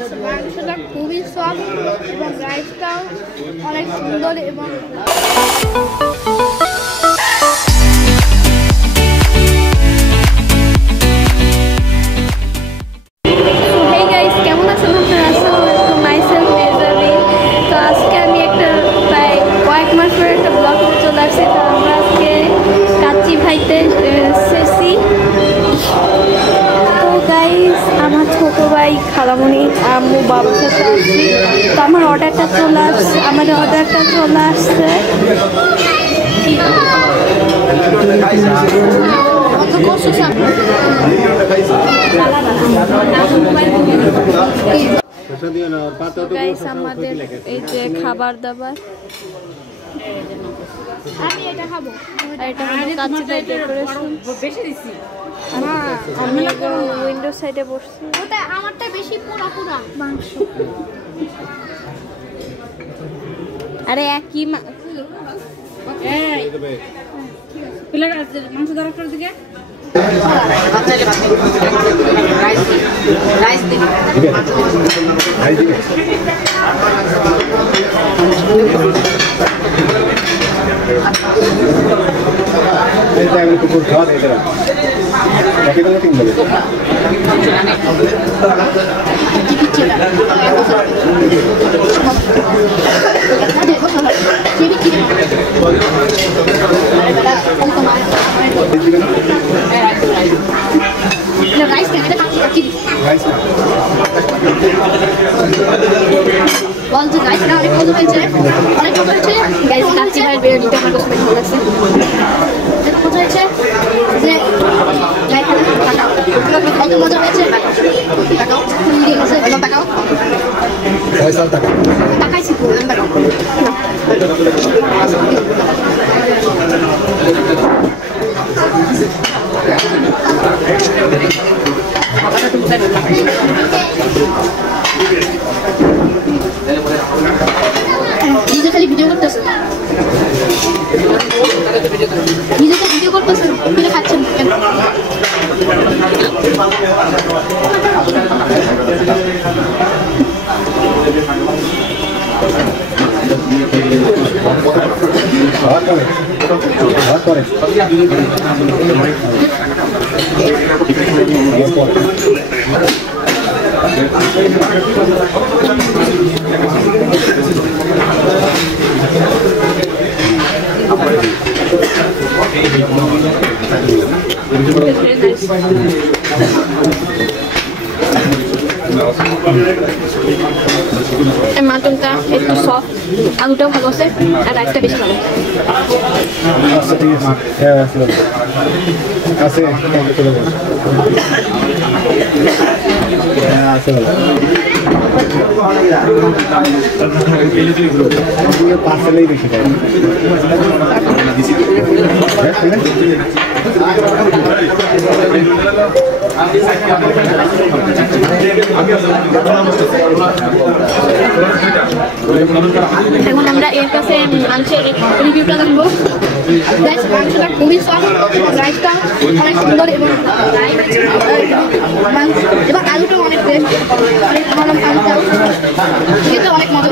Guys মাংসটা খুবই soft এবং রাইসটাও অনেক সুন্দর এবং খালামণি আম্মু বাবার সাথে আসছি তো আমার অর্ডারটা চলে আসছে আমাদের এই যে খাবার দাবার আমি এটা খাবো এটা আমি উইন্ডো সাইডে বসছি ওটা আমারটা বেশি পুরা মাংস আরে একই প্লেট আছে মাংস দরকার করে দিকে রাইস দিন খালি ভিডিও করতেছে নিজেকে ভিডিও করতেছে ভিডিও খাচ্ছেন মাটনটা একটু সফট আলুটাও ভালো আছে আর রাইসটা বেশি ভালো পার্সেলেই বেশি এখন আমরা এর কাছে মাংসের রিভিউটা জানবো মাংসটা খুবই সফট এবং রাইসটা অনেক সুন্দর এবং আলুটাও অনেক বেস্ট অনেক ভালো আলুটাও খেতে অনেক মজা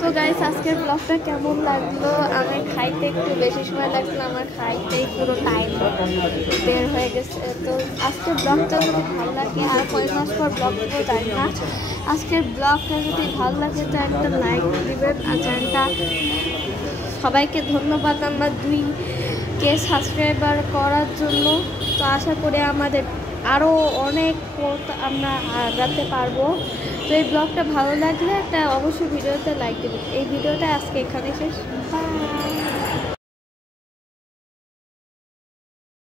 So guys, আজকের ব্লগটা কেমন লাগলো? আমার খাইতে একটু বেশি সময় লাগলো, আমার খাইতেই পুরো টাইম বের হয়ে গেছে। তো আজকের ব্লগটা যদি ভালো লাগে, আর কয়েক মাস পর ব্লগ দেবো জানি না, আজকের ব্লগটা যদি ভালো লাগে চ্যানেলটা লাইক দিবেন আর চ্যানেলটা সবাইকে ধন্যবাদ আমার 2K সাবস্ক্রাইবার করার জন্য। তো আশা করি আমাদের আরও অনেক আমরা আগাতে পারবো। তো এই ব্লগটা ভালো লাগলে একটা অবশ্যই ভিডিওতে লাইক দেবেন। এই ভিডিওটা আজকে এখানে শেষ। বাই।